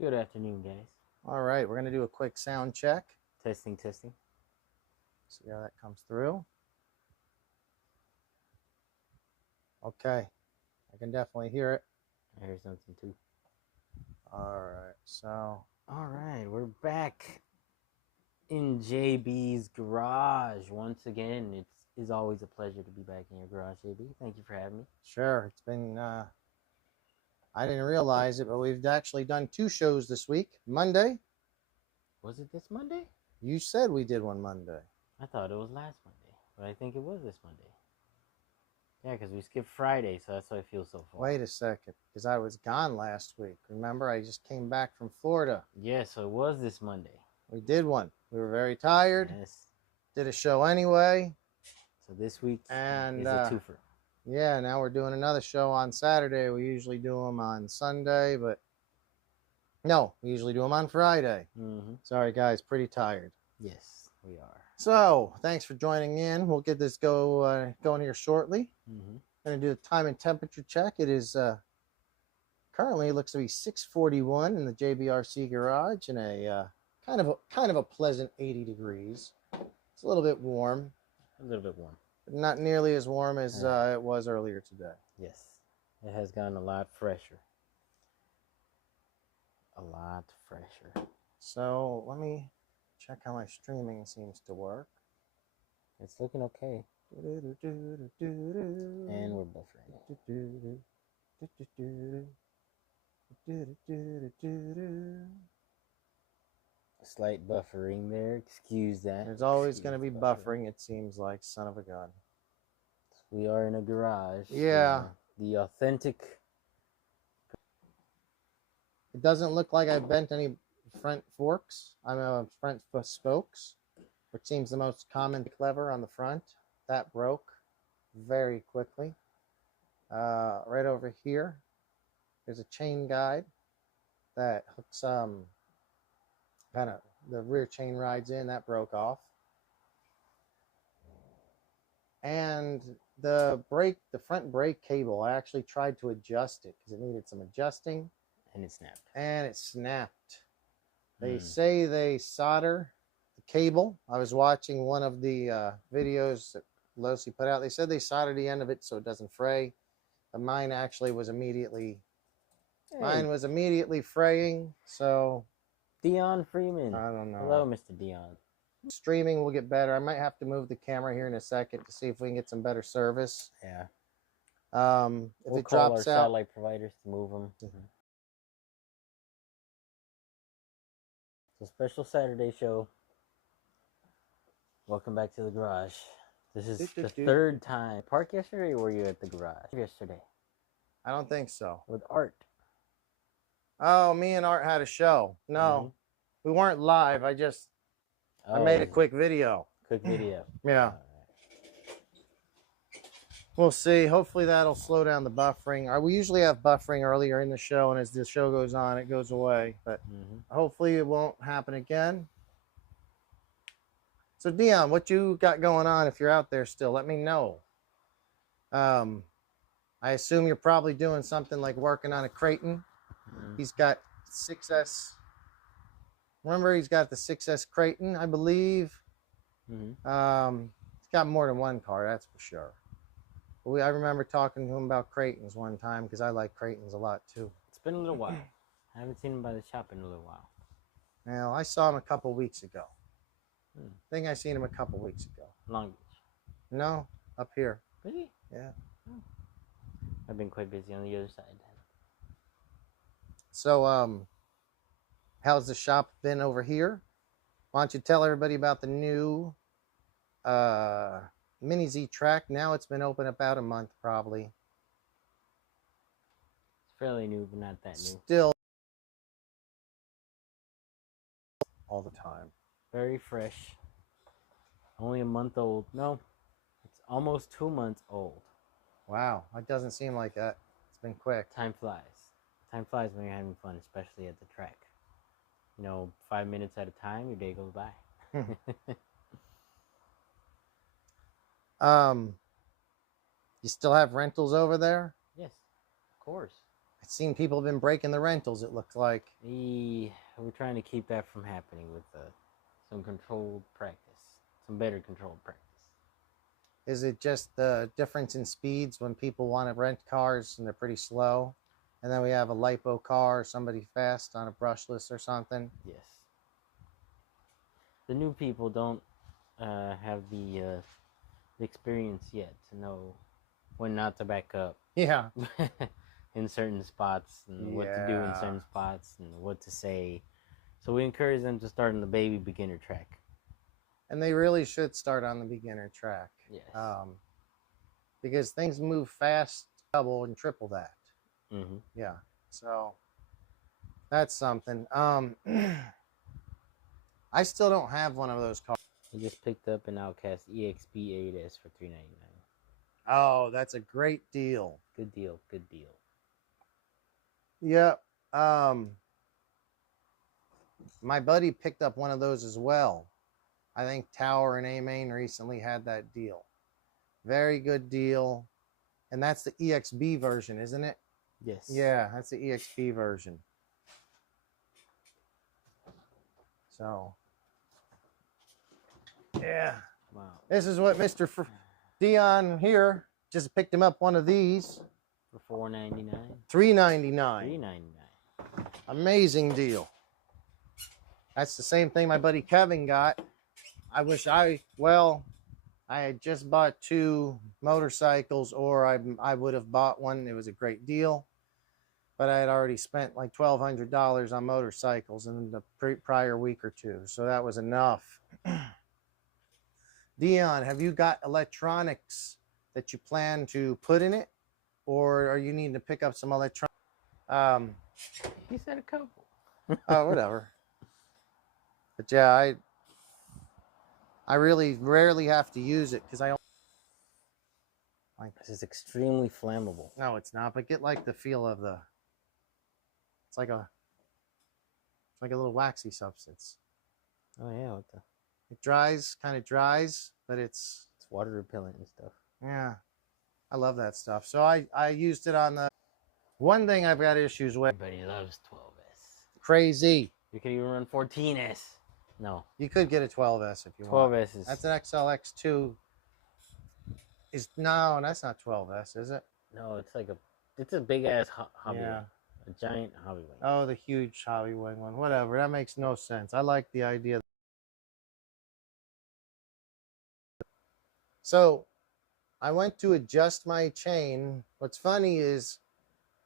Good afternoon, guys. All right, we're going to do a quick sound check. Testing, testing. See how that comes through. Okay, I can definitely hear it. I hear something too. All right, so. All right, we're back in JB's garage once again. It is always a pleasure to be back in your garage, JB. Thank you for having me. Sure, it's been, I didn't realize it, but we've actually done 2 shows this week. Monday. Was it this Monday? You said we did one Monday. I thought it was last Monday, but I think it was this Monday. Yeah, because we skipped Friday, so that's why I feel so far. Wait a second, because I was gone last week. Remember, I just came back from Florida. Yeah, so it was this Monday. We did one. We were very tired. Yes. Did a show anyway. So this week is and a twofer. Yeah, now we're doing another show on Saturday. We usually do them on Sunday, but no, we usually do them on Friday. Sorry, guys, pretty tired. Yes, we are. So, thanks for joining in. We'll get this going here shortly. Going to do the time and temperature check. It is currently, it looks to be 6:41 in the JBRC garage, and a kind of a pleasant 80 degrees. It's a little bit warm. A little bit warm. Not nearly as warm as it was earlier today. Yes, it has gotten a lot fresher. A lot fresher. So let me check how my streaming seems to work. It's looking okay. And we're buffering. A slight buffering there. Excuse that. There's always going to be buffering, it seems like. Son of a gun. We are in a garage. Yeah. The authentic. It doesn't look like I bent any front forks. Front spokes, which seems the most common lever on the front. That broke very quickly. Right over here, there's a chain guide that hooks kind of the rear chain rides in. That broke off. And the front brake cable, I actually tried to adjust it because it needed some adjusting. And it snapped. And it snapped. They say they solder the cable. I was watching one of the videos that LOSI put out. They said they soldered the end of it so it doesn't fray. But mine actually was immediately, fraying. So Dion Freeman. I don't know. Hello, Mr. Dion. Streaming will get better. I might have to move the camera here in a second to see if we can get some better service. Yeah. If we'll it call drops our out, satellite providers to move them. So special Saturday show. Welcome back to the garage. This is the third time. Park yesterday, or were you at the garage yesterday? I don't think so. With Art. Oh, me and Art had a show. No, we weren't live. I made a quick video. Quick video. Yeah. We'll see. Hopefully that'll slow down the buffering. We usually have buffering earlier in the show, and as the show goes on, it goes away. But hopefully it won't happen again. So, Dion, what you got going on if you're out there still? Let me know. I assume you're probably doing something like working on a Creighton. He's got 6S. Remember, he's got the 6S Creighton, I believe. He's got more than one car, that's for sure. But I remember talking to him about Creightons one time because I like Creightons a lot too. It's been a little while. I haven't seen him by the shop in a little while. Now, I saw him a couple weeks ago. I think I seen him a couple weeks ago. Long Beach? No, up here. Really? Yeah. I've been quite busy on the other side. So, how's the shop been over here? Why don't you tell everybody about the new Mini Z track? Now it's been open about a month, probably. It's fairly new, but not that new. Still all the time. Very fresh. Only a month old. No, it's almost 2 months old. Wow, that doesn't seem like that. It's been quick. Time flies. Time flies when you're having fun, especially at the track. 5 minutes at a time, your day goes by. You still have rentals over there? Yes, of course. I seen people have been breaking the rentals, it looks like. We're trying to keep that from happening with some controlled practice, some better controlled practice. Is it just the difference in speeds when people want to rent cars and they're pretty slow? And then we have a lipo car, somebody fast on a brushless or something? Yes. The new people don't have the experience yet to know when not to back up. Yeah. In certain spots, and what to do in certain spots, and what to say. So we encourage them to start on the baby beginner track. And they really should start on the beginner track. Yes. Because things move fast, double and triple that. Mm-hmm. Yeah. So that's something. I still don't have one of those cars. I just picked up an Outcast EXP 8S for $399. Oh, that's a great deal. Good deal. Good deal. Yep. My buddy picked up one of those as well. I think Tower and A-Main recently had that deal. Very good deal. And that's the EXB version, isn't it? Yes. Yeah, that's the EXP version. So, yeah. Wow. This is what Mr. Dion here just picked him up one of these. For $4.99? $3.99. $3.99. Amazing deal. That's the same thing my buddy Kevin got. I had just bought 2 motorcycles, or I would have bought one. It was a great deal. But I had already spent like $1,200 on motorcycles in the prior week or 2. So that was enough. Dion, have you got electronics that you plan to put in it? Or are you needing to pick up some electronics? He said a couple. Oh, whatever. But yeah, I really rarely have to use it because I don't like. This is extremely flammable. No, it's not. But get like the feel of the. It's like a little waxy substance. Oh yeah, what the? It dries, kind of dries, but it's water repellent and stuff. Yeah, I love that stuff. So I used it on the. One thing I've got issues with. Everybody loves 12S. Crazy. You could even run 14S. No. You could get a 12S if you want. 12S is. That's an XLX2. No, that's not 12S, is it? No, it's a big ass hobby. Yeah. A giant hobby wing. Oh, the huge hobby wing one. Whatever. That makes no sense. I like the idea. So I went to adjust my chain. What's funny is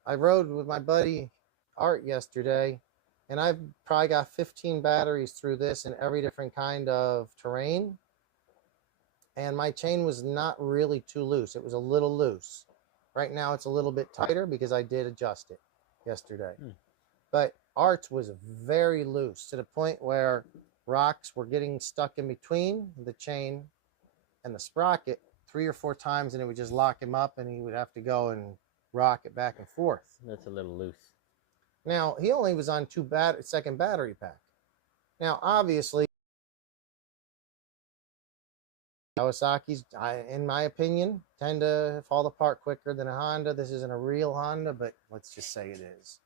I rode with my buddy Art yesterday, and I've probably got 15 batteries through this in every different kind of terrain. And my chain was not really too loose. It was a little loose. Right now it's a little bit tighter because I did adjust it yesterday. But Art's was very loose to the point where rocks were getting stuck in between the chain and the sprocket 3 or 4 times, and it would just lock him up, and he would have to go and rock it back and forth. That's a little loose. Now, he only was on second battery pack. Now, obviously, Kawasaki's, in my opinion, tend to fall apart quicker than a Honda. This isn't a real Honda, but let's just say it is.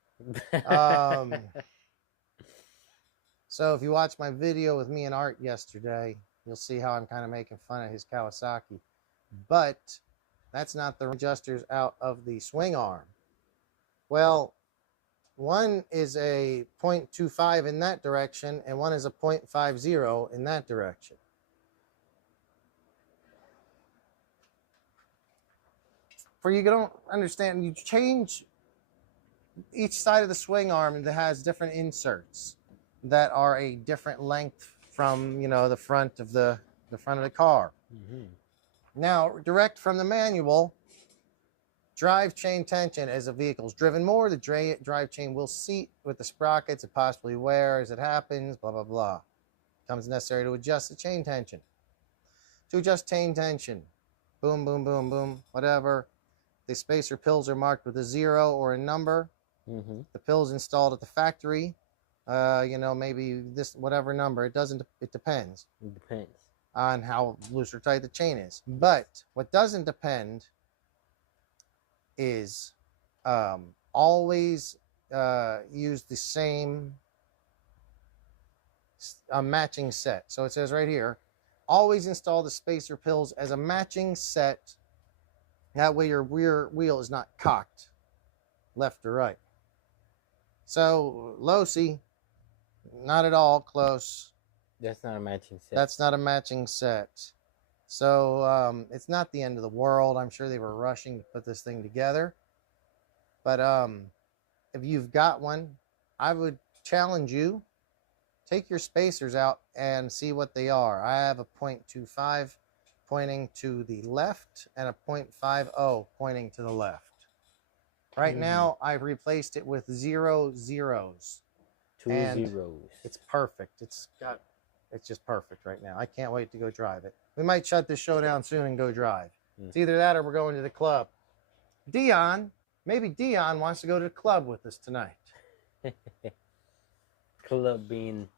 So if you watch my video with me and Art yesterday, you'll see how I'm kind of making fun of his Kawasaki. But that's not the adjusters out of the swing arm. Well, one is a 0.25 in that direction, and one is a 0.50 in that direction. For you don't understand, you change each side of the swing arm that has different inserts that are a different length from, the front of the car. Mm-hmm. Now, direct from the manual, drive chain tension as a vehicle is driven more, the drive chain will seat with the sprockets, it possibly wear as it happens, blah, blah, blah. It becomes necessary to adjust the chain tension. To adjust chain tension, boom, boom, boom, boom, whatever. The spacer pills are marked with a 0 or a number. Mm-hmm. The pills installed at the factory, maybe this, whatever number, it depends. It depends On how loose or tight the chain is. But what doesn't depend is always use the same matching set. So it says right here, always install the spacer pills as a matching set. That way your rear wheel is not cocked left or right. So LOSI, not at all close. That's not a matching set. That's not a matching set. So it's not the end of the world. I'm sure they were rushing to put this thing together. But if you've got one, I would challenge you, take your spacers out and see what they are. I have a 0.25 pointing to the left and a 0.50 pointing to the left. Right now, I've replaced it with 0 zeros. 2 and zeros. It's perfect. It's just perfect right now. I can't wait to go drive it. We might shut this show down soon and go drive. It's either that or we're going to the club. Maybe Dion wants to go to the club with us tonight. Club being.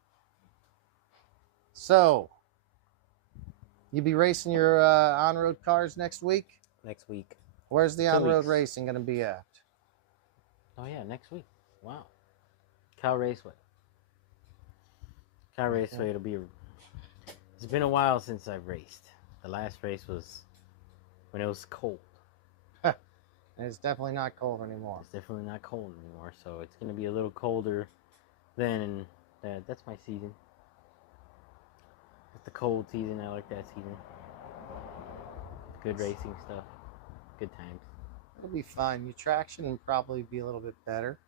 So, you be racing your on-road cars next week? Next week. Where's the on-road racing going to be at? Oh, yeah, next week. Wow. Cal Raceway. Cal Raceway, it'll be... It's been a while since I've raced. The last race was when it was cold. And it's definitely not cold anymore. It's definitely not cold anymore, so it's going to be a little colder then, and that's my season. It's the cold season. I like that season. Good racing stuff. Good times. It'll be fun. Your traction will probably be a little bit better.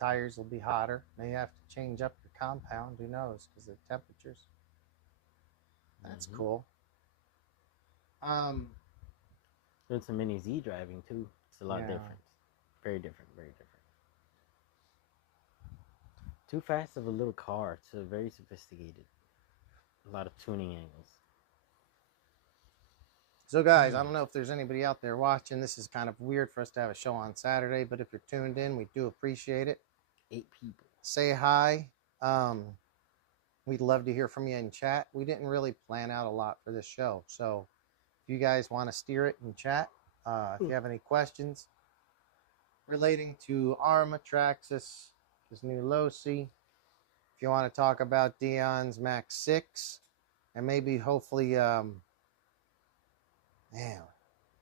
Tires will be hotter. May have to change up your compound. Who knows? Because of the temperatures. That's cool. Doing some mini Z driving too. It's a lot different. Very different. Very different. Too fast of a little car. It's very sophisticated. A lot of tuning angles. So guys, I don't know if there's anybody out there watching. This is kind of weird for us to have a show on Saturday, but if you're tuned in, we do appreciate it. 8 people. Say hi. We'd love to hear from you in chat. We didn't really plan out a lot for this show, so if you guys want to steer it in chat, if you have any questions relating to Arrma, Traxxas, this new LOSI, if you want to talk about Dion's Max 6, and maybe hopefully, man,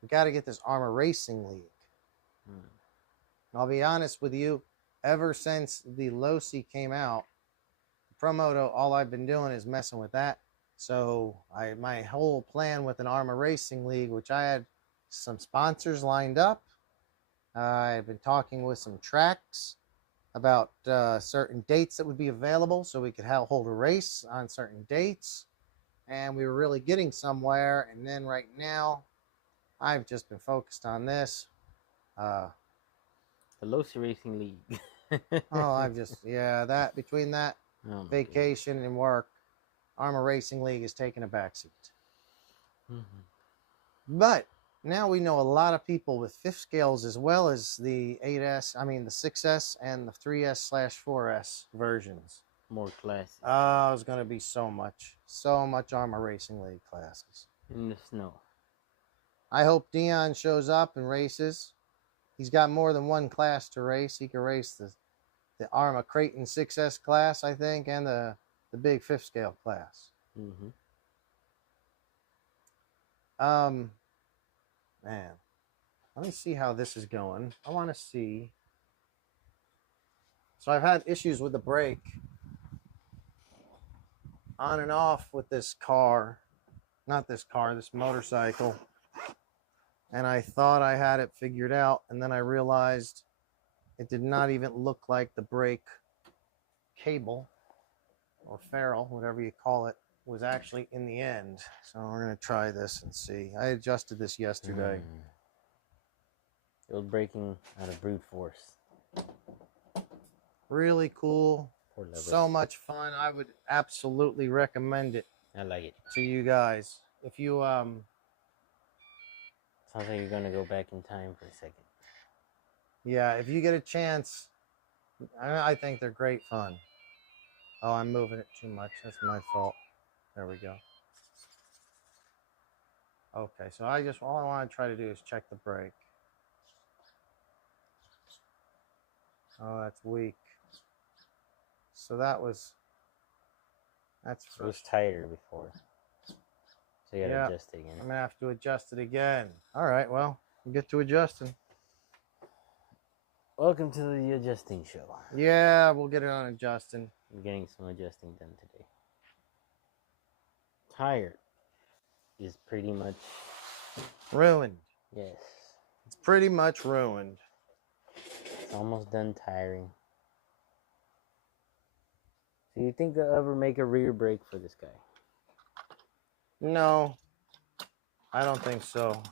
we got to get this Arrma Racing League. I'll be honest with you, ever since the LOSI came out, Promoto, all I've been doing is messing with that. So my whole plan with an Arrma Racing League, which I had some sponsors lined up. I've been talking with some tracks about certain dates that would be available so we could hold a race on certain dates. And we were really getting somewhere. And then right now, I've just been focused on this. The LOSI Racing League. Between that, vacation and work, Arrma Racing League is taking a backseat. But now we know a lot of people with fifth scales as well as the 6S and the 3S/4S versions. More classes. Oh, it's going to be so much Arrma Racing League classes. In the snow. I hope Dion shows up and races. He's got more than one class to race. He can race the Arrma Creighton 6S class, I think, and the big fifth scale class. Man, let me see how this is going. I want to see. So I've had issues with the brake on and off with this motorcycle. And I thought I had it figured out, and then I realized it did not even look like the brake cable or ferrule, whatever you call it, was actually in the end. So we're going to try this and see. I adjusted this yesterday. It was braking out of brute force. Really cool. So much fun. I would absolutely recommend it. I like it. To you guys. If you sounds like you're gonna go back in time for a second. Yeah, if you get a chance, I think they're great fun. Oh, I'm moving it too much. That's my fault. There we go. Okay, so all I want to try to do is check the brake. Oh, that's weak. So that's It was tighter before. So you gotta adjust it again. I'm gonna have to adjust it again. All right, well, we'll get to adjusting. Welcome to the adjusting show. Yeah, we'll get it on adjusting. I'm getting some adjusting done today. Tire is pretty much ruined. Yes. It's pretty much ruined. It's almost done tiring. So you think they'll ever make a rear brake for this guy? No, I don't think so.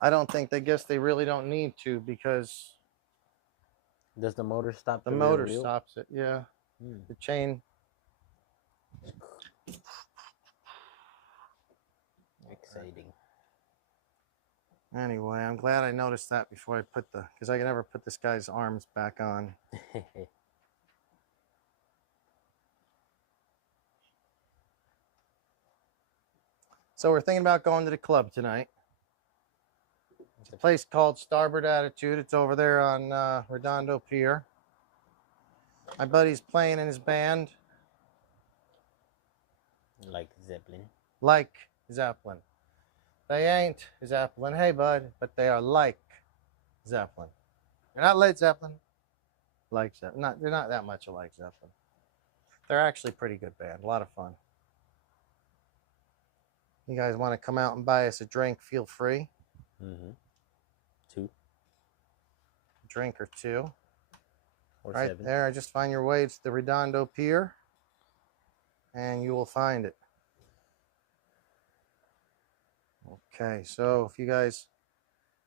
I don't think, they guess they really don't need to, because does the motor stop the motor stops it? Yeah. The chain. Exciting. Anyway, I'm glad I noticed that before I put because I can never put this guy's arms back on. So we're thinking about going to the club tonight. It's a place called Starboard Attitude. It's over there on Redondo Pier. My buddy's playing in his band. Like Zeppelin. Like Zeppelin. They ain't Zeppelin, hey bud, but they are like Zeppelin. They're not Led Zeppelin. Like Zeppelin. They're not that much alike Zeppelin. They're actually a pretty good band. A lot of fun. You guys want to come out and buy us a drink, feel free. Two. A drink or two. Or right 7. There, just find your way to the Redondo Pier, and you will find it. Okay, so if you guys,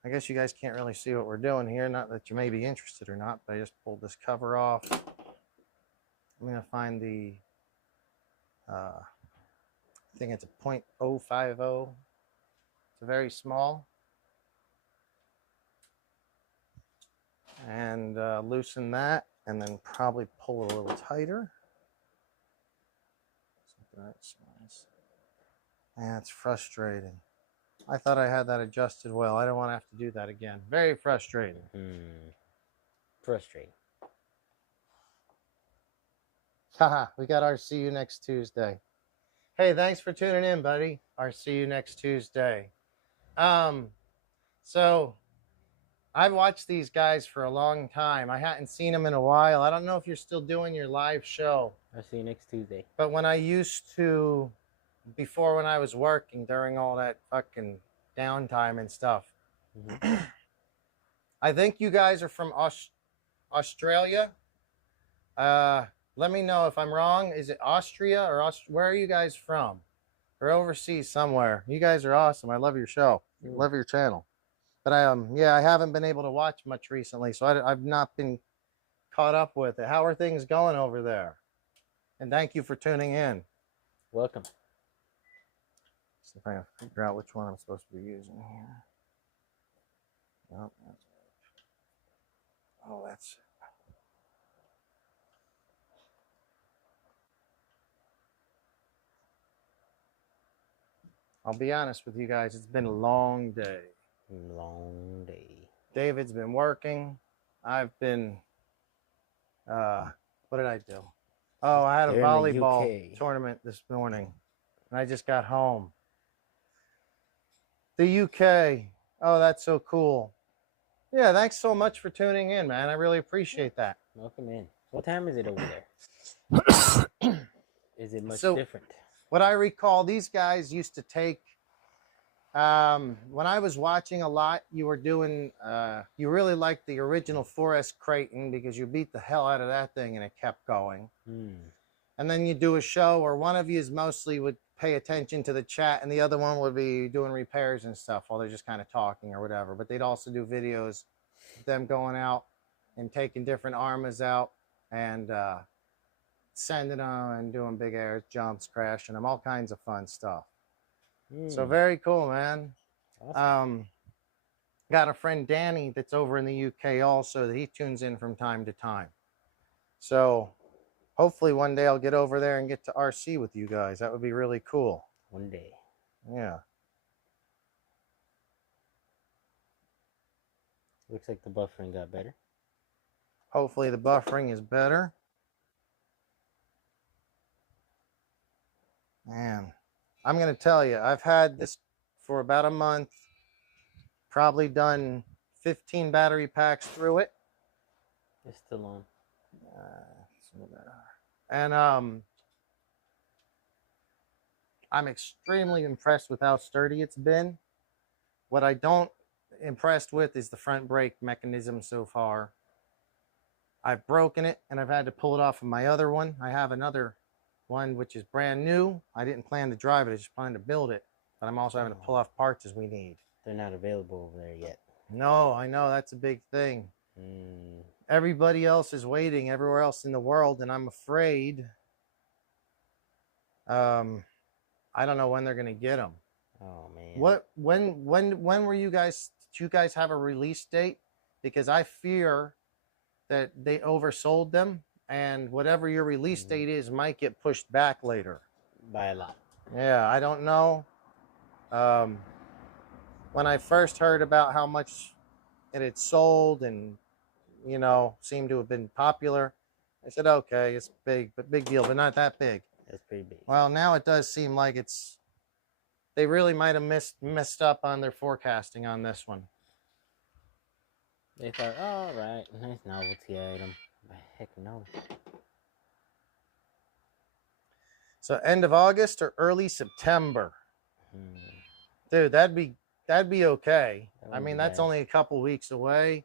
I guess you guys can't really see what we're doing here. Not that you may be interested or not, but I just pulled this cover off. I'm going to find the, I think it's a .050. It's a very small. And loosen that, and then probably pull it a little tighter. That's frustrating. I thought I had that adjusted well. I don't want to have to do that again. Very frustrating. Frustrating. Haha, we got our see you next Tuesday. Hey, thanks for tuning in, buddy. Our see you next Tuesday. So I've watched these guys for a long time. I hadn't seen them in a while. I don't know if you're still doing your live show. I'll see you next Tuesday. But when I used to, before when I was working during all that fucking downtime and stuff, I think you guys are from Australia. Let me know if I'm wrong. Is it Austria or where are you guys from? Or overseas somewhere. You guys are awesome. I love your show. Love your channel. But yeah, I haven't been able to watch much recently, so I've not been caught up with it. How are things going over there? And thank you for tuning in. Welcome. See if I can figure out which one I'm supposed to be using here. Nope, that's it. Oh, that's it. I'll be honest with you guys, it's been a long day. Long day. David's been working. I've been, what did I do? Oh, I had a volleyball tournament this morning, and I just got home. The UK. Oh, that's so cool. Yeah, thanks so much for tuning in, man. I really appreciate that. Welcome in. What time is it over there? Is it much different? What I recall, these guys used to take, when I was watching a lot, you were doing, you really liked the original 4S Creighton because you beat the hell out of that thing and it kept going. And then you do a show where one of you is mostly would pay attention to the chat and the other one would be doing repairs and stuff while they're just kind of talking or whatever. But they'd also do videos of them going out and taking different Arrmas out and sending them and doing big airs, jumps, crashing them, all kinds of fun stuff. So very cool, man. Awesome. Got a friend Danny that's over in the UK also that he tunes in from time to time. So hopefully one day I'll get over there and get to RC with you guys. That would be really cool. One day. Yeah. Looks like the buffering got better. Hopefully the buffering is better. Man, I'm going to tell you, I've had this for about a month. Probably done 15 battery packs through it. It's still on. And I'm extremely impressed with how sturdy it's been. What I don't impressed with is the front brake mechanism so far. I've broken it and I've had to pull it off of my other one. I have another one which is brand new. I didn't plan to drive it, I just planned to build it. But I'm also having to pull off parts as we need. They're not available over there yet. No, I know, that's a big thing. Everybody else is waiting everywhere else in the world, and I'm afraid I don't know when they're gonna get them. Oh man. When were you guys? Did you guys have a release date? Because I fear that they oversold them, and whatever your release date is might get pushed back later. By a lot. Yeah, I don't know. When I first heard about how much it had sold and, you know, seemed to have been popular, I said, okay, it's big, but big deal, but not that big. It's pretty big. Well, now it does seem like they really might have messed up on their forecasting on this one. They thought, oh, all right, nice novelty item. But heck no. So end of August or early September. Dude, that'd be okay. I mean, that's only a couple weeks away.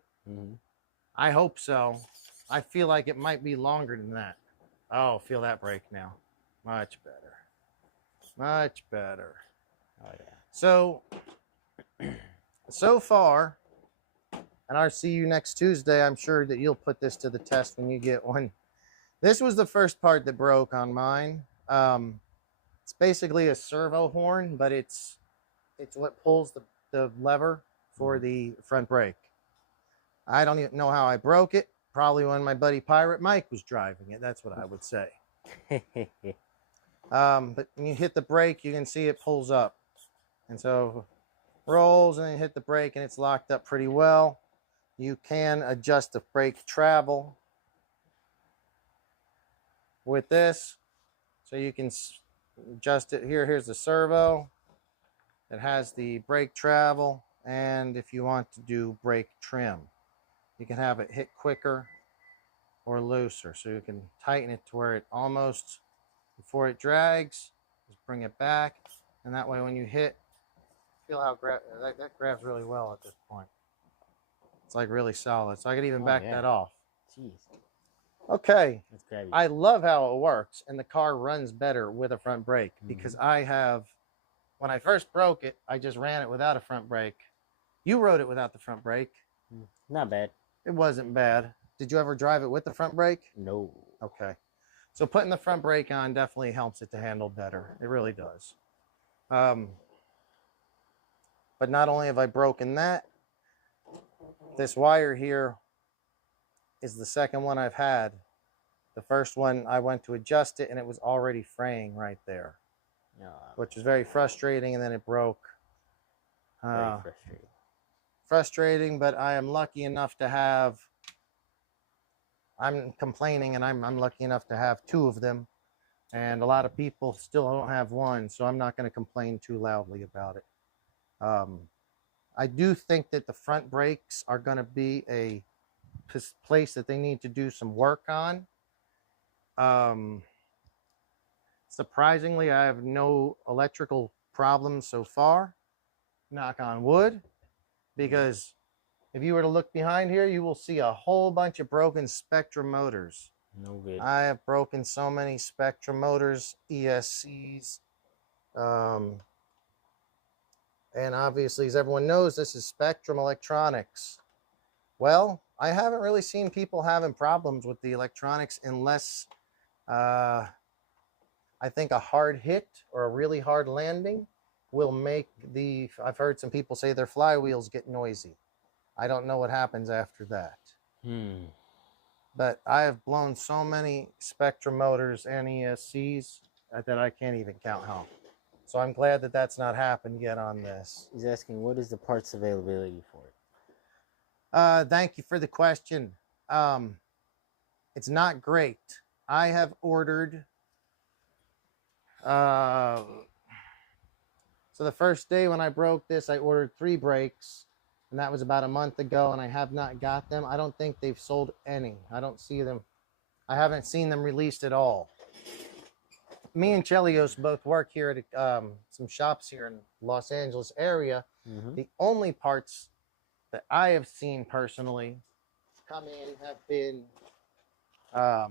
I hope so. I feel like it might be longer than that. Oh, feel that brake now. Much better. Much better. Oh, yeah. So far, and I'll see you next Tuesday. I'm sure that you'll put this to the test when you get one. This was the first part that broke on mine. It's basically a servo horn, but it's what pulls the lever for the front brake. I don't even know how I broke it. Probably when my buddy Pirate Mike was driving it. That's what I would say. But when you hit the brake, you can see it pulls up. And so rolls and then hit the brake and it's locked up pretty well. You can adjust the brake travel with this. So you can adjust it here. Here's the servo. It has the brake travel. And if you want to do brake trim, you can have it hit quicker or looser. So you can tighten it to where it almost, before it drags, just bring it back. And that way when you hit, feel how that grabs really well at this point. It's like really solid. So I could even back that off. Jeez. Okay. That's crazy. I love how it works. And the car runs better with a front brake because I have, when I first broke it, I just ran it without a front brake. You rode it without the front brake. Not bad. It wasn't bad. Did you ever drive it with the front brake? No. Okay. So putting the front brake on definitely helps it to handle better. It really does. But not only have I broken that, this wire here is the second one I've had. The first one I went to adjust it and it was already fraying right there, which was very frustrating, and then it broke. Very frustrating. Frustrating, but I am lucky enough to have, I'm complaining and I'm lucky enough to have two of them, and a lot of people still don't have one, so I'm not going to complain too loudly about it. I do think that the front brakes are going to be a place that they need to do some work on. Surprisingly, I have no electrical problems so far, knock on wood, because if you were to look behind here, you will see a whole bunch of broken Spectrum motors. No good. I have broken so many Spectrum motors, ESCs, and obviously, as everyone knows, this is Spectrum Electronics. Well, I haven't really seen people having problems with the electronics unless I think a hard hit or a really hard landing will make the, I've heard some people say their flywheels get noisy. I don't know what happens after that. But I have blown so many Spectrum motors and ESCs that I can't even count how. So I'm glad that that's not happened yet on this. He's asking, what is the parts availability for it? Thank you for the question. It's not great. I have ordered, so the first day when I broke this, I ordered 3 brakes, and that was about a month ago, and I have not got them. I don't think they've sold any. I don't see them. I haven't seen them released at all. Me and Chelios both work here at some shops here in Los Angeles area. The only parts that I have seen personally come in have been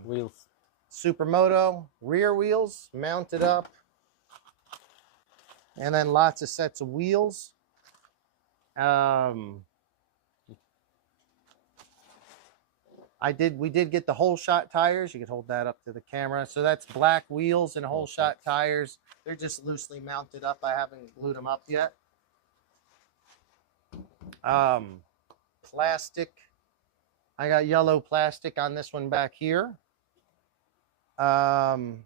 Wheels. Supermoto rear wheels mounted up, and then lots of sets of wheels. We did get the whole shot tires. You could hold that up to the camera. So that's black wheels and whole shot tires. They're just loosely mounted up. I haven't glued them up yet. Plastic. I got yellow plastic on this one back here. There's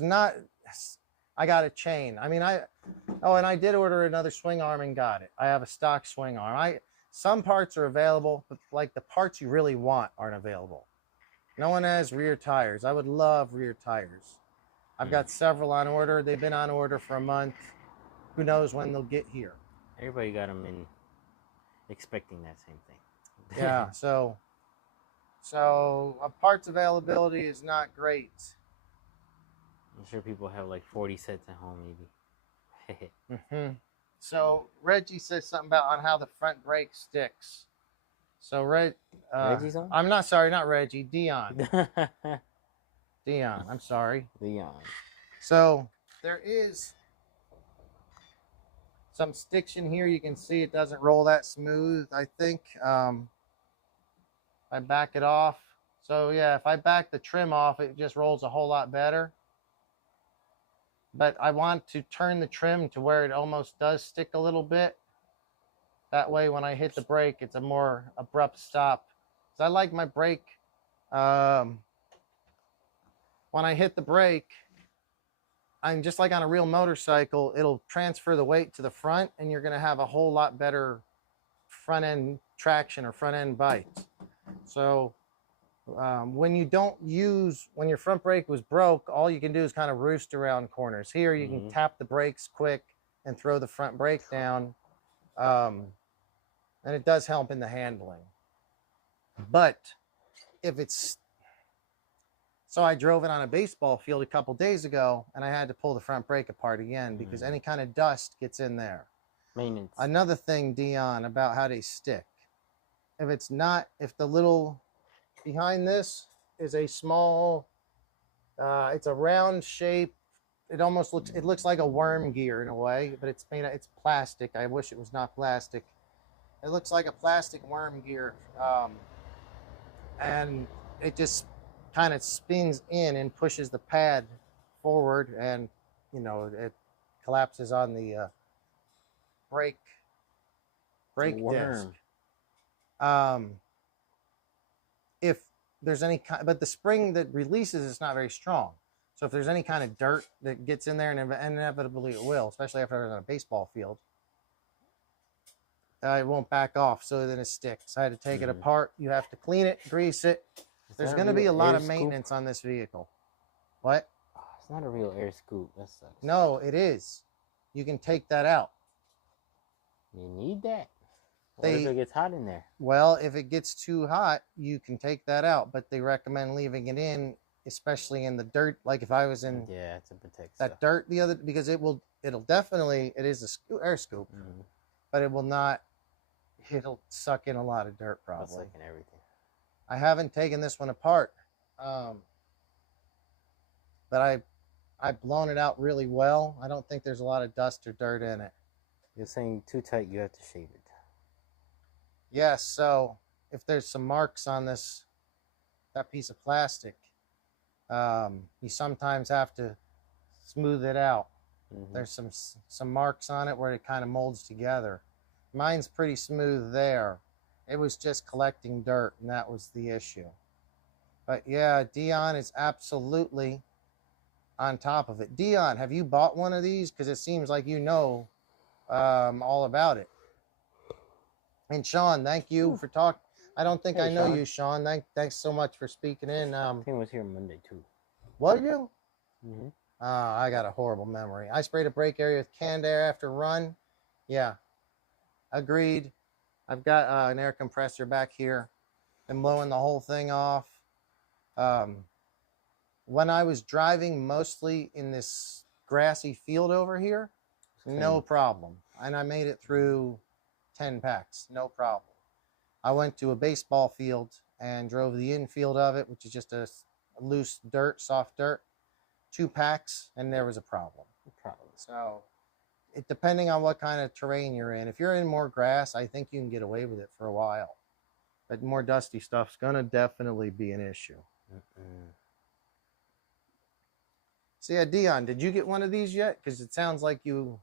not, I got a chain. I mean, and I did order another swing arm and got it. I have a stock swing arm. Some parts are available, but like the parts you really want aren't available. No one has rear tires. I would love rear tires. I've got several on order. They've been on order for a month. Who knows when they'll get here. Everybody got them in expecting that same thing. Yeah, so parts availability is not great. I'm sure people have like 40 sets at home, maybe. So Reggie says something about on how the front brake sticks. So Reggie's on? I'm not sorry, not Reggie. Dion. Dion. I'm sorry. Leon. So there is some stiction here. You can see it doesn't roll that smooth. I think I back it off. So yeah, if I back the trim off, it just rolls a whole lot better. But I want to turn the trim to where it almost does stick a little bit. That way when I hit the brake, it's a more abrupt stop. So I like my brake. When I hit the brake, I'm just like on a real motorcycle, it'll transfer the weight to the front, and you're going to have a whole lot better front end traction or front end bite. So when your front brake was broke, all you can do is kind of roost around corners. Here you can tap the brakes quick and throw the front brake down, and it does help in the handling. But if it's, so I drove it on a baseball field a couple days ago, and I had to pull the front brake apart again because any kind of dust gets in there. Maintenance. Another thing, Dion, about how they stick. If the little behind this is a small, it's a round shape. It looks like a worm gear in a way, but it's plastic. I wish it was not plastic. It looks like a plastic worm gear, and it just kind of spins in and pushes the pad forward, and it collapses on the brake disc. If there's any kind, but the spring that releases is not very strong. So if there's any kind of dirt that gets in there, and inevitably it will, especially after it's on a baseball field, it won't back off. So then it sticks. I had to take it apart. You have to clean it, grease it. There's going to be a lot of maintenance on this vehicle. What? Oh, it's not a real air scoop. That sucks. No, it is. You can take that out. You need that. What if it gets hot in there? Well, if it gets too hot, you can take that out, but they recommend leaving it in, especially in the dirt. Like if I was in to protect that dirt because it'll definitely, it is a air scoop, but it'll suck in a lot of dirt probably. It'll suck in everything. I haven't taken this one apart, but I've blown it out really well. I don't think there's a lot of dust or dirt in it. You're saying too tight, you have to shave it. Yes, so if there's some marks on that piece of plastic, you sometimes have to smooth it out. There's some marks on it where it kind of molds together. Mine's pretty smooth there. It was just collecting dirt, and that was the issue. But yeah, Dion is absolutely on top of it. Dion, have you bought one of these? Because it seems like you know all about it. And Sean, thank you for talking. I don't think Hey, I know Sean. you, Sean. Thanks so much for speaking in. I think I was here Monday too. What you? Mm-hmm. I got a horrible memory. I sprayed a brake area with canned air after run. Yeah, agreed. I've got an air compressor back here. I'm blowing the whole thing off. When I was driving mostly in this grassy field over here, no problem. And I made it through 10 packs, no problem. I went to a baseball field and drove the infield of it, which is just a loose dirt, soft dirt, 2 packs, and there was a problem. So depending on what kind of terrain you're in, if you're in more grass, I think you can get away with it for a while. But more dusty stuff's gonna definitely be an issue. So yeah, Dion, did you get one of these yet? Because it sounds like you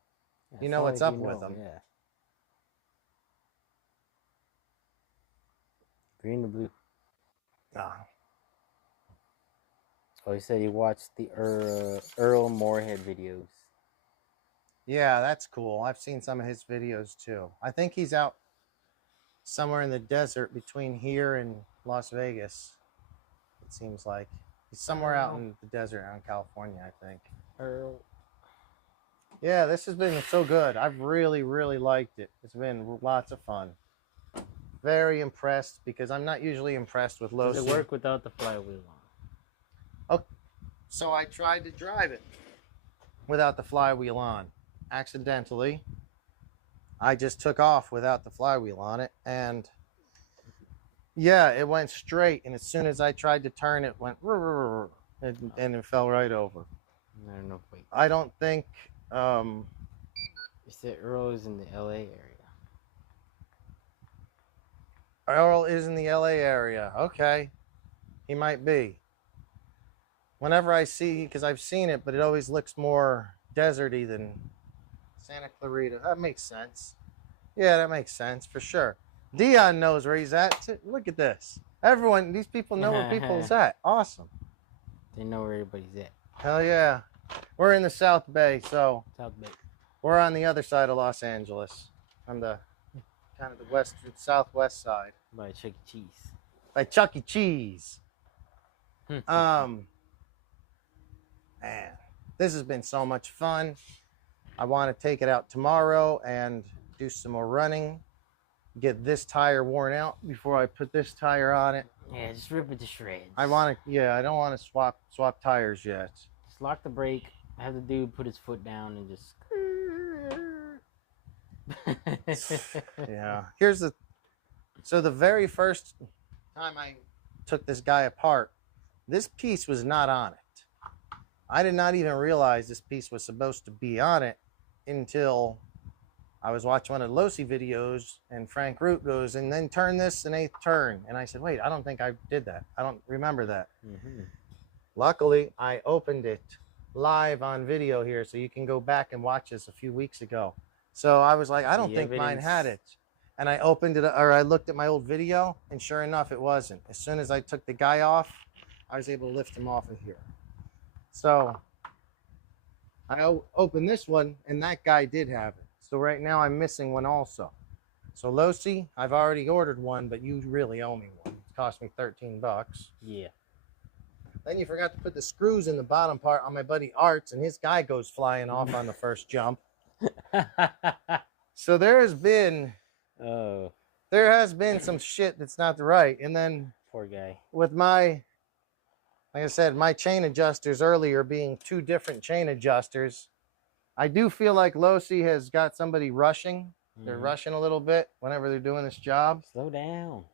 know what's up with them. Yeah. Green or blue? Oh, he said he watched the Earl Moorhead videos. Yeah, that's cool. I've seen some of his videos too. I think he's out somewhere in the desert between here and Las Vegas. It seems like he's somewhere out in the desert around California, I think. Earl. Yeah, this has been so good. I've really, really liked it. It's been lots of fun. Very impressed because I'm not usually impressed with LOSI. Does it work without the flywheel on? So I tried to drive it without the flywheel on. Accidentally, I just took off without the flywheel on it, and yeah, it went straight. And as soon as I tried to turn, it went and it fell right over. I don't know. Wait. I don't think. You said Earl is in the LA area. Earl is in the LA area. Okay, he might be. Whenever I see, because I've seen it, but it always looks more deserty than Santa Clarita. That makes sense. Yeah, that makes sense for sure. Dion knows where he's at. Look at this. Everyone, these people know where people's at. Awesome. They know where everybody's at. Hell yeah. We're in the South Bay, so South Bay. we're on the other side of Los Angeles, on the kind of the western southwest side. By Chuck E. Cheese. By Chuck E. Cheese. Man, this has been so much fun. I want to take it out tomorrow and do some more running. Get this tire worn out before I put this tire on it. Yeah, just rip it to shreds. I don't want to swap tires yet. Just lock the brake. Have the dude put his foot down and just. Yeah. So the very first time I took this guy apart, this piece was not on it. I did not even realize this piece was supposed to be on it until I was watching one of the LOSI videos and Frank Root goes, and then turn this an 8th turn. And I said, wait, I don't think I did that. I don't remember that. Luckily, I opened it live on video here, so you can go back and watch this a few weeks ago. So I was like, I don't think mine had it. And I opened it, or I looked at my old video, and sure enough, it wasn't. As soon as I took the guy off, I was able to lift him off of here. So I opened this one, and that guy did have it. So right now I'm missing one also. So LOSI, I've already ordered one, but you really owe me one. It cost me 13 bucks. Yeah. Then you forgot to put the screws in the bottom part on my buddy Art's, and his guy goes flying off on the first jump. So there has been some shit that's not right. And then Poor guy. with my, like I said, my chain adjusters earlier being 2 different chain adjusters, I do feel like LOSI has got somebody rushing. They're rushing a little bit whenever they're doing this job. Slow down.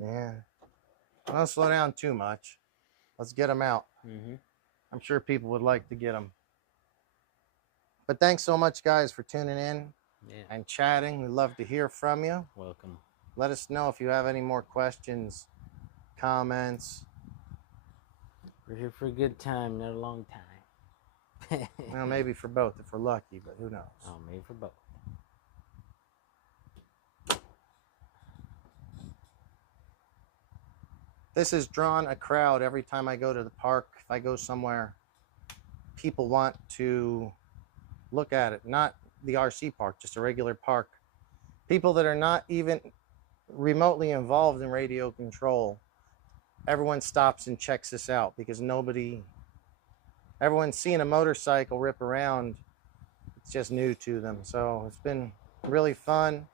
Yeah. Don't slow down too much. Let's get them out. I'm sure people would like to get them. But thanks so much, guys, for tuning in and chatting. We'd love to hear from you. Welcome. Let us know if you have any more questions, comments. We're here for a good time, not a long time. Well, maybe for both if we're lucky, but who knows? Oh, maybe for both. This has drawn a crowd every time I go to the park. If I go somewhere, people want to look at it. Not the RC park, just a regular park. People that are not even remotely involved in radio control, everyone stops and checks this out because everyone's seeing a motorcycle rip around. It's just new to them. So it's been really fun.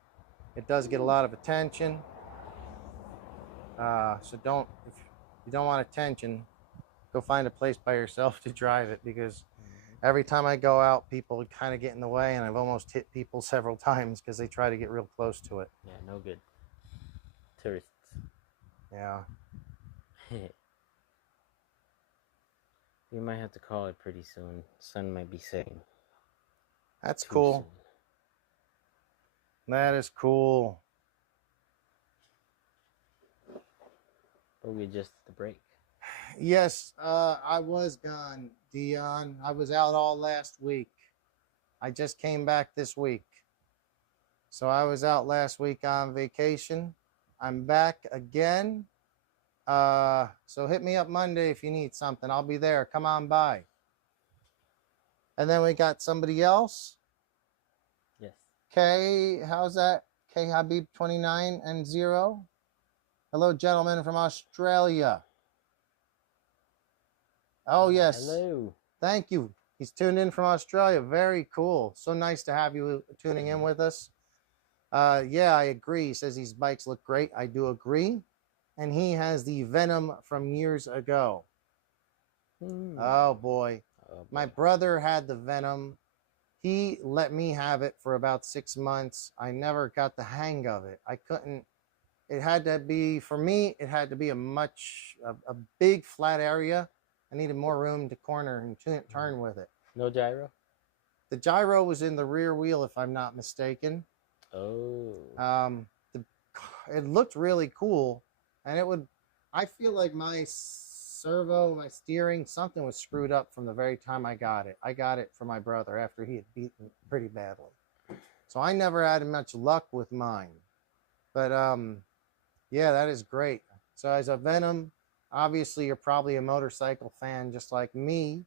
It does get a lot of attention. So if you don't want attention, go find a place by yourself to drive it, because every time I go out, people kind of get in the way, and I've almost hit people several times because they try to get real close to it. Yeah, no good. Tourists. Yeah. We might have to call it pretty soon. Sun might be setting. That's Too cool. soon. That is cool. But we adjusted the break. Yes, I was gone, Dion. I was out all last week. I just came back this week. So I was out last week on vacation. I'm back again. So hit me up Monday if you need something. I'll be there. Come on by. And then we got somebody else. Yes. K, how's that? K Habib 29 and 0. Hello, gentlemen from Australia. Oh, yes. Hello. Thank you. He's tuned in from Australia. Very cool. So nice to have you tuning in with us. Yeah, I agree. He says these bikes look great. I do agree. And he has the Venom from years ago. Oh, boy. My brother had the Venom. He let me have it for about 6 months. I never got the hang of it. I couldn't. It had to be, for me, it had to be a big flat area. I needed more room to corner and turn with it. No gyro? The gyro was in the rear wheel, if I'm not mistaken. Oh. It looked really cool, and I feel like my servo, my steering, something was screwed up from the very time I got it. I got it for my brother after he had beaten pretty badly. So I never had much luck with mine. But yeah, that is great. So as a Venom, obviously you're probably a motorcycle fan just like me.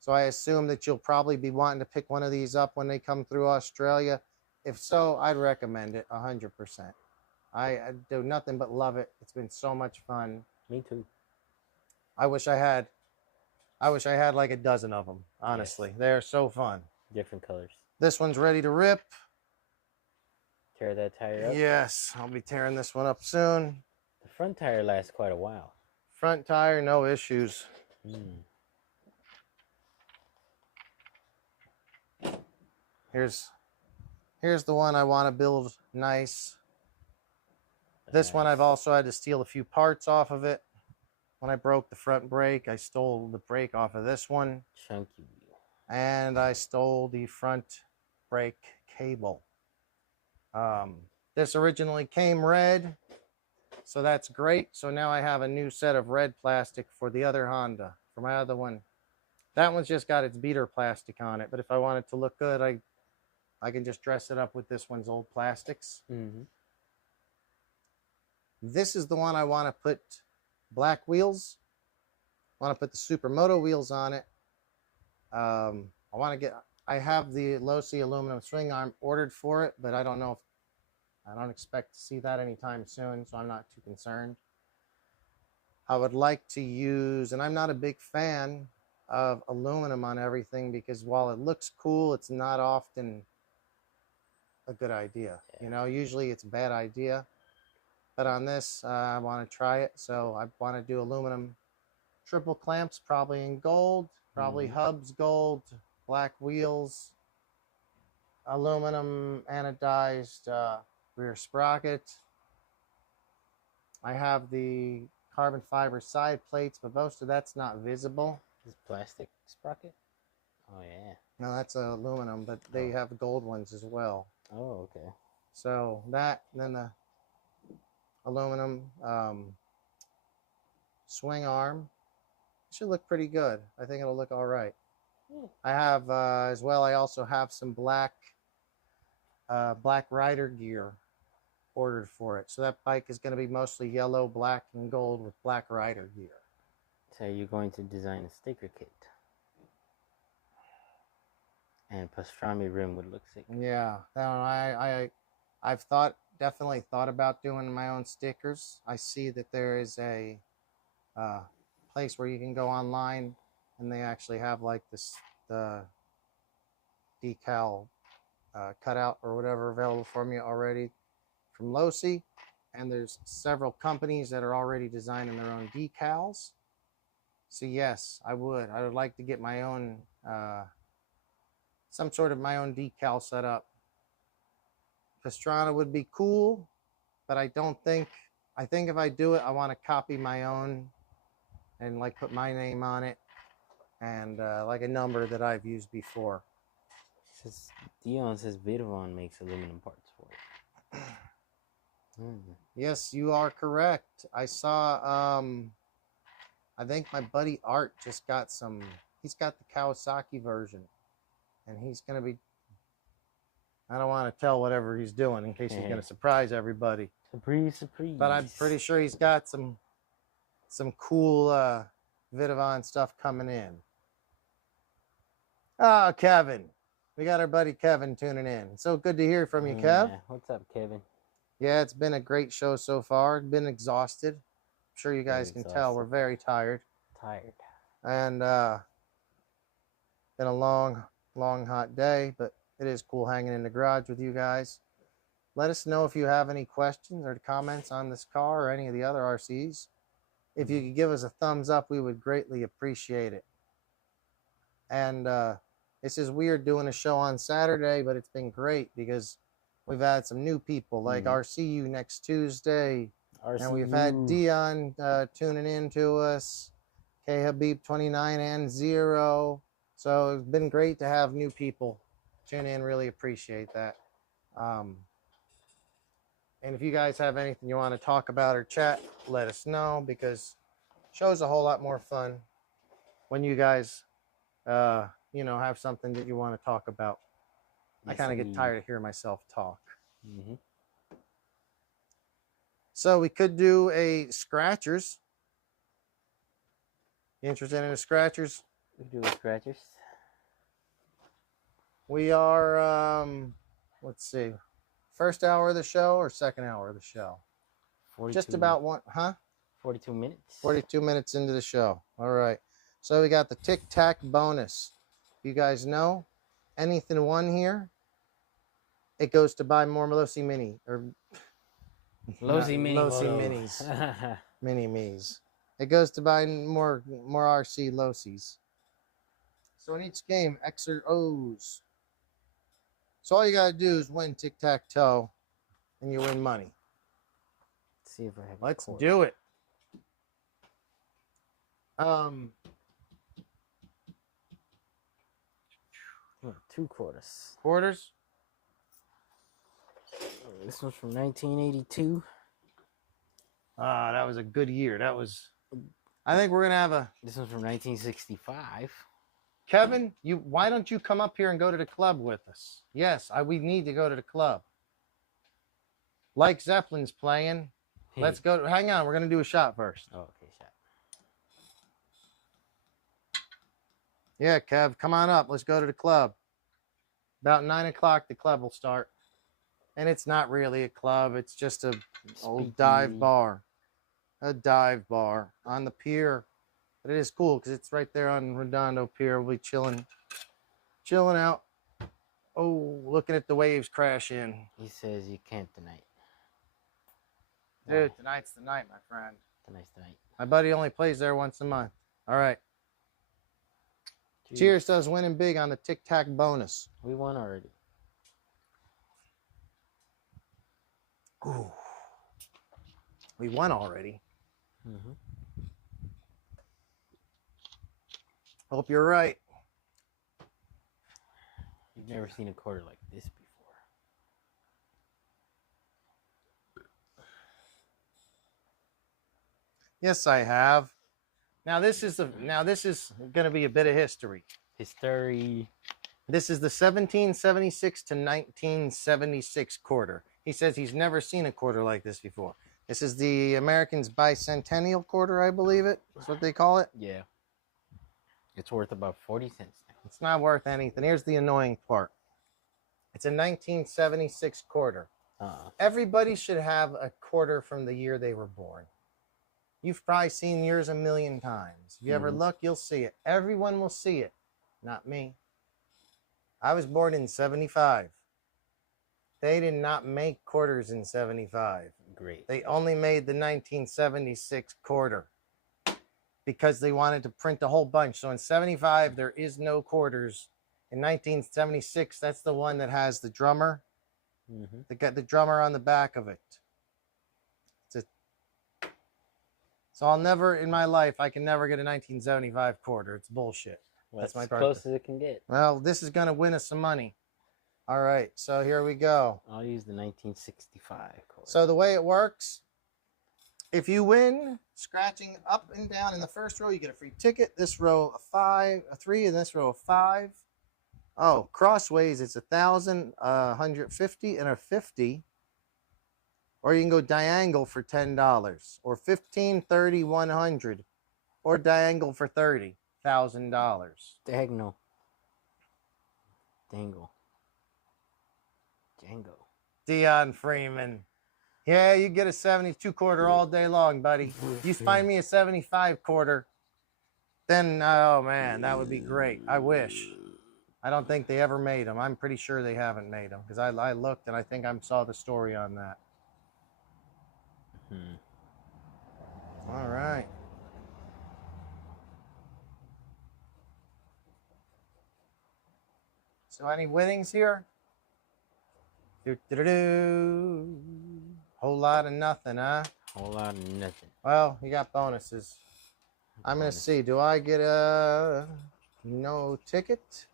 So I assume that you'll probably be wanting to pick one of these up when they come through Australia. If so, I'd recommend it 100%. I do nothing but love it. It's been so much fun. Me too. I wish I had like a dozen of them, honestly. Yes. They're so fun. Different colors. This one's ready to rip. Tear that tire up? Yes, I'll be tearing this one up soon. The front tire lasts quite a while. Front tire, no issues. Here's the one I want to build nice. This one I've also had to steal a few parts off of it. When I broke the front brake, I stole the brake off of this one. Chunky. And I stole the front brake cable. This originally came red, so that's great. So now I have a new set of red plastic for the other Honda, for my other one. That one's just got its beater plastic on it, but if I want it to look good, I can just dress it up with this one's old plastics. This is the one I want to put black wheels. I want to put the Supermoto wheels on it. I have the LOSI aluminum swing arm ordered for it, but I don't expect to see that anytime soon, so I'm not too concerned. I would like to use, and I'm not a big fan of aluminum on everything, because while it looks cool, it's not often a good idea. You know, usually it's a bad idea. But on this, I want to try it, so I want to do aluminum triple clamps, probably in gold, probably hubs gold, black wheels, aluminum anodized rear sprocket. I have the carbon fiber side plates, but most of that's not visible. This plastic sprocket? Oh, yeah. No, that's aluminum, but they have gold ones as well. Oh, okay. So that, and then the aluminum swing arm. Should look pretty good. I think it'll look all right. I have as well, I also have some black rider gear ordered for it. So that bike is going to be mostly yellow, black, and gold with black rider gear. So you're going to design a sticker kit. And pastrami rim would look sick. Yeah, I've thought definitely thought about doing my own stickers. I see that there is a place where you can go online and they actually have like the decal cutout or whatever available for me already from LOSI. And there's several companies that are already designing their own decals. So yes, I would like to get my own some sort of my own decal set up. Pastrana would be cool, but I think if I do it, I want to copy my own and like put my name on it and like a number that I've used before. Dion says Vidavon makes aluminum parts for it. Yes, you are correct. I saw I think my buddy Art just got he's got the Kawasaki version, and he's gonna be, I don't want to tell whatever he's doing in case he's gonna surprise everybody. Surprise. But I'm pretty sure he's got some cool Vidavon stuff coming in. Ah, Kevin. We got our buddy Kevin tuning in. It's so good to hear from you, Kev. Yeah. What's up, Kevin? Yeah, it's been a great show so far. Been exhausted. I'm sure you guys can tell we're very tired. And been a long, hot day, but it is cool hanging in the garage with you guys. Let us know if you have any questions or comments on this car or any of the other RCs. If you could give us a thumbs up, we would greatly appreciate it. And this is weird doing a show on Saturday, but it's been great because we've had some new people like RCU next Tuesday. And we've had Dion tuning in to us, K Habib 29 and 0. So it's been great to have new people tune in. Really appreciate that. And if you guys have anything you want to talk about or chat, let us know, because show's a whole lot more fun when you guys, you know, have something that you want to talk about. Yes, I kind of get tired of hearing myself talk. So we could do a scratchers. You interested in the scratchers? We do the scratchers. We are, let's see, first hour of the show or second hour of the show? Just about 42 minutes. 42 minutes into the show. All right. So we got the Tic Tac bonus. You guys know, anything won here, it goes to buy more LOSI Mini or LOSI Mini. LOSI Minis. Mini Me's. It goes to buy more RC LOSIs. So in each game, X or O's. So all you gotta do is win tic-tac-toe, and you win money. Let's see if I have. Let's do it. 2 quarters. Quarters. This one's from 1982. Ah, that was a good year. That was. I think we're gonna have a. This one's from 1965. Kevin, why don't you come up here and go to the club with us? Yes, we need to go to the club. Like Zeppelin's playing. Hey. Let's go. Hang on, we're gonna do a shot first. Oh, okay, shot. Yeah, Kev, come on up. Let's go to the club. About 9 o'clock, the club will start. And it's not really a club. It's just a old dive bar. A dive bar on the pier. But it is cool because it's right there on Redondo Pier. We'll be chilling out. Oh, looking at the waves crash in. He says you can't tonight. Dude, tonight's the night, my friend. Tonight's the night. My buddy only plays there once a month. All right. Cheers to us winning big on the Tic Tac bonus. We won already. Ooh. We won already. Hope you're right. You've never seen a quarter like this before. Yes, I have. Now this is going to be a bit of history. History. This is the 1776 to 1976 quarter. He says he's never seen a quarter like this before. This is the Americans' bicentennial quarter, I believe it. That's what they call it. Yeah. It's worth about 40 cents now. It's not worth anything. Here's the annoying part. It's a 1976 quarter. Everybody should have a quarter from the year they were born. You've probably seen yours a million times. If you ever look, you'll see it. Everyone will see it. Not me. I was born in 75. They did not make quarters in 75. Great. They only made the 1976 quarter because they wanted to print a whole bunch. So in 75, there is no quarters. In 1976, that's the one that has the drummer. They got the drummer on the back of it. So I'll never, in my life, I can never get a 1975 quarter. It's bullshit. Well, that's my as close as it can get. Well, this is going to win us some money. All right, so here we go. I'll use the 1965 quarter. So the way it works, if you win scratching up and down in the first row, you get a free ticket. This row a 3, and this row a 5. Oh, crossways, it's 1,000, 150, and a 50. Or you can go diagonal for $10, or 15, 30, 100, or diagonal for $30,000. Diagonal. Dangle. Django. Dion Freeman. Yeah, you get a 72 quarter all day long, buddy. You find me a 75 quarter, then, oh man, that would be great. I wish. I don't think they ever made them. I'm pretty sure they haven't made them because I looked and I think I saw the story on that. All right. So any winnings here? Whole lot of nothing, huh? Whole lot of nothing. Well, you got bonuses. I'm going to see. Do I get a no ticket?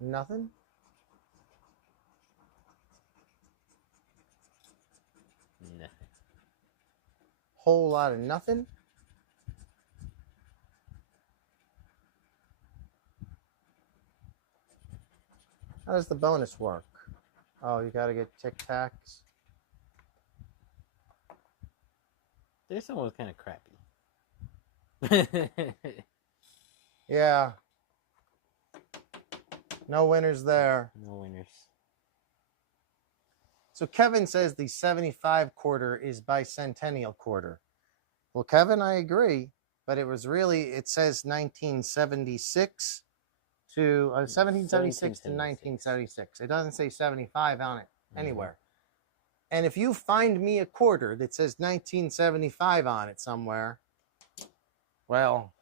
Nothing? Nothing. Whole lot of nothing? How does the bonus work? Oh, you got to get Tic Tacs. This one was kind of crappy. Yeah. No winners there. No winners. So Kevin says the 75 quarter is bicentennial quarter. Well, Kevin, I agree, but it was really, it says 1976 to 1776 to 1976. It doesn't say 75 on it anywhere. And if you find me a quarter that says 1975 on it somewhere, well,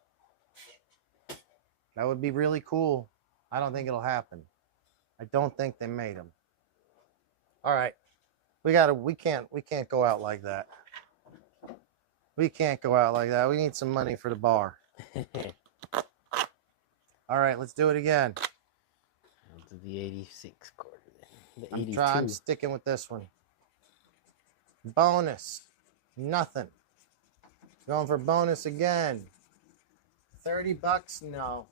that would be really cool. I don't think it'll happen. I don't think they made them. All right. We can't go out like that. We can't go out like that. We need some money for the bar. All right, let's do it again. I'll do the 86 quarter then. The 82. I'm sticking with this one. Bonus. Nothing. Going for bonus again. $30? No.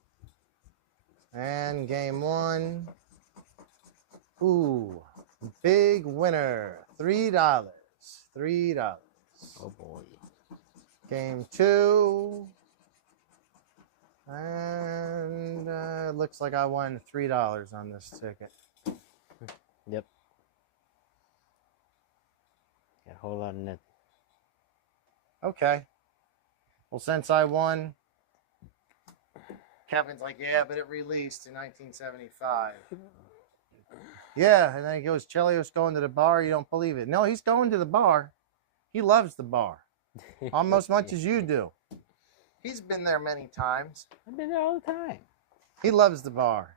And game 1. Ooh. Big winner. $3. $3. Oh boy. Game 2. And it looks like I won $3 on this ticket. Yep. Got a whole lot of nothing. Okay. Well, since I won, Kevin's like, yeah, but it released in 1975. Yeah, and then he goes, Chelios going to the bar? You don't believe it. No, he's going to the bar. He loves the bar. Almost much as you do. He's been there many times. I've been there all the time. He loves the bar.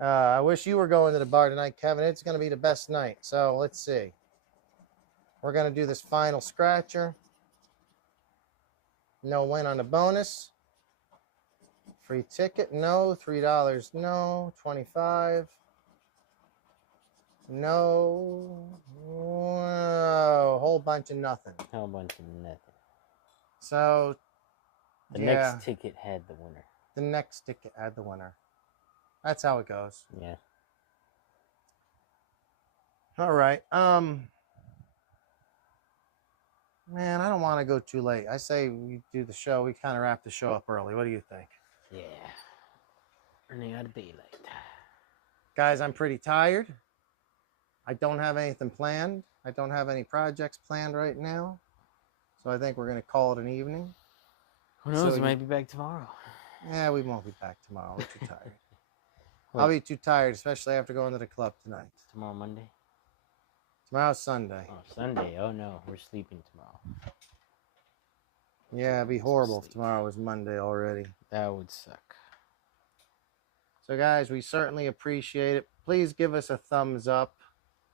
I wish you were going to the bar tonight, Kevin. It's going to be the best night. So let's see. We're going to do this final scratcher. No win on the bonus. Free ticket. No. $3. No. 25. No. Whoa. Whole bunch of nothing. Whole bunch of nothing. So the next ticket had the winner. The next ticket had the winner. That's how it goes. Yeah. All right. Man, I don't want to go too late. I say we do the show. We kind of wrap the show up early. What do you think? Yeah. Running out of daylight. Guys, I'm pretty tired. I don't have anything planned. I don't have any projects planned right now. So I think we're going to call it an evening. Who knows? We might be back tomorrow. Yeah, we won't be back tomorrow. We're too tired. I'll be too tired, especially after going to the club tonight. Tomorrow Monday? Tomorrow's Sunday. Oh, Sunday. Oh, no. We're sleeping tomorrow. Yeah, it'd be horrible if tomorrow was Monday already. That would suck. So, guys, we certainly appreciate it. Please give us a thumbs up.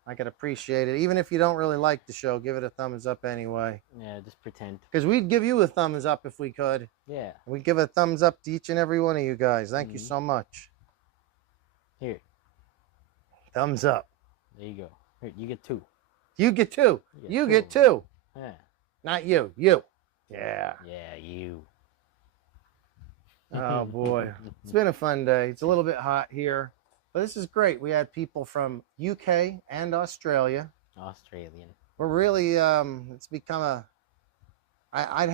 I could appreciate it. Even if you don't really like the show, give it a thumbs up anyway. Yeah, just pretend. Because we'd give you a thumbs up if we could. Yeah. We'd give a thumbs up to each and every one of you guys. Thank you so much. Here. Thumbs up. There you go. Here, you get 2. You get 2. You get 2. Yeah. Not you. You. Yeah. Yeah, you. Oh, boy. It's been a fun day. It's a little bit hot here. But this is great. We had people from UK and Australia. Australian. We're really, it's become a, I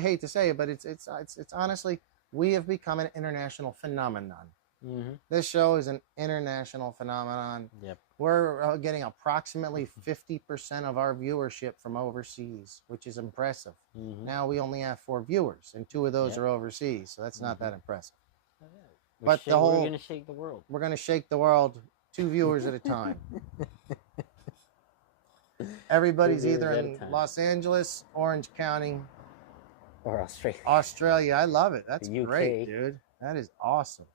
hate to say it, but it's honestly, we have become an international phenomenon. Mm-hmm. This show is an international phenomenon. Yep. We're getting approximately 50% of our viewership from overseas, which is impressive. Mm-hmm. Now we only have 4 viewers, and 2 of those are overseas, so that's not that impressive. But we're going to shake the world. We're going to shake the world 2 viewers at a time. Everybody's either in Los Angeles, Orange County, or Australia. Australia. I love it. That's great, dude. That is awesome.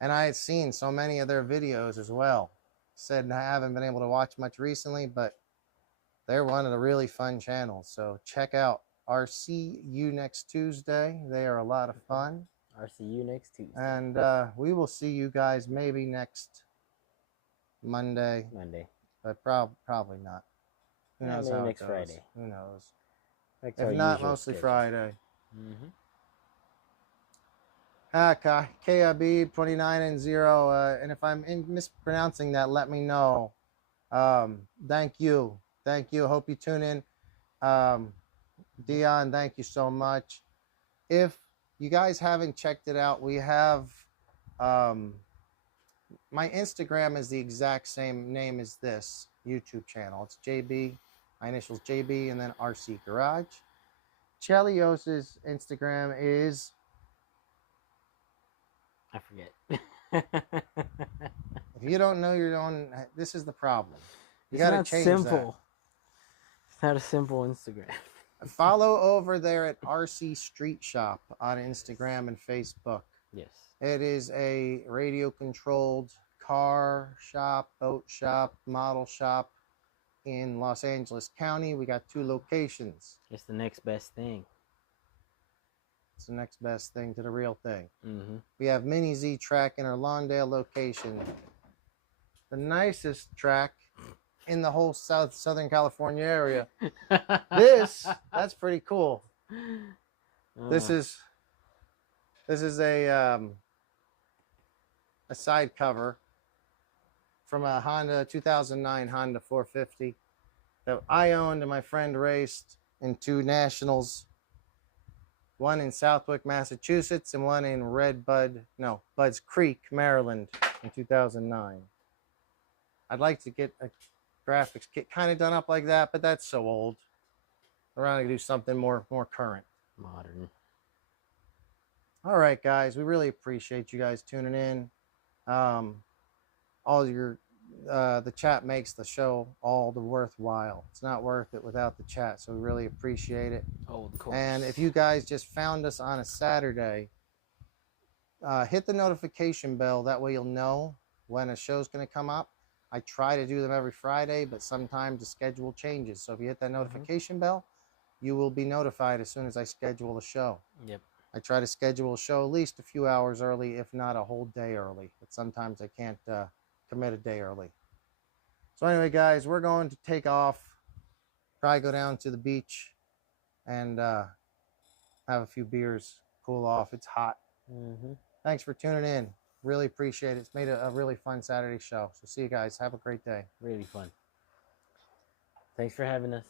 And I had seen so many of their videos as well. Said I haven't been able to watch much recently, but they're one of the really fun channels. So check out RCU next Tuesday. They are a lot of fun. RCU next Tuesday. And we will see you guys maybe next Monday. But probably not. Who knows how it goes? Friday. Who knows? If not, mostly Friday. Mm-hmm. KIB 29 and 0. And if I'm mispronouncing that, let me know. Thank you. Thank you. Hope you tune in. Dion, thank you so much. If you guys haven't checked it out, we have my Instagram is the exact same name as this YouTube channel. It's JB, my initials JB, and then RC Garage. Chelios' Instagram is, I forget. if you don't know your own, this is the problem. You got to change simple. It's not a simple Instagram. Follow over there at RC Streetshop on Instagram and Facebook. Yes. It is a radio-controlled car shop, boat shop, model shop in Los Angeles County. We got 2 locations. It's the next best thing. It's the next best thing to the real thing. Mm-hmm. We have Mini Z track in our Lawndale location. The nicest track in the whole Southern California area. That's pretty cool. This is a side cover from a Honda 2009 Honda 450 that I owned and my friend raced in 2 nationals. One in Southwick, Massachusetts, and one in Budds Creek, Maryland in 2009. I'd like to get a graphics kit kind of done up like that, but that's so old. We're going to do something more current. Modern. All right, guys. We really appreciate you guys tuning in. All your the chat makes the show all the worthwhile. It's not worth it without the chat, so we really appreciate it. Oh, of course. And if you guys just found us on a Saturday, hit the notification bell. That way you'll know when a show's going to come up. I try to do them every Friday, but sometimes the schedule changes. So if you hit that notification bell, you will be notified as soon as I schedule a show. Yep. I try to schedule a show at least a few hours early, if not a whole day early. But sometimes I can't commit a day early. So anyway, guys, we're going to take off. Probably go down to the beach and have a few beers, cool off. It's hot. Thanks for tuning in. Really appreciate it. It's made a really fun Saturday show. So see you guys. Have a great day. Really fun. Thanks for having us.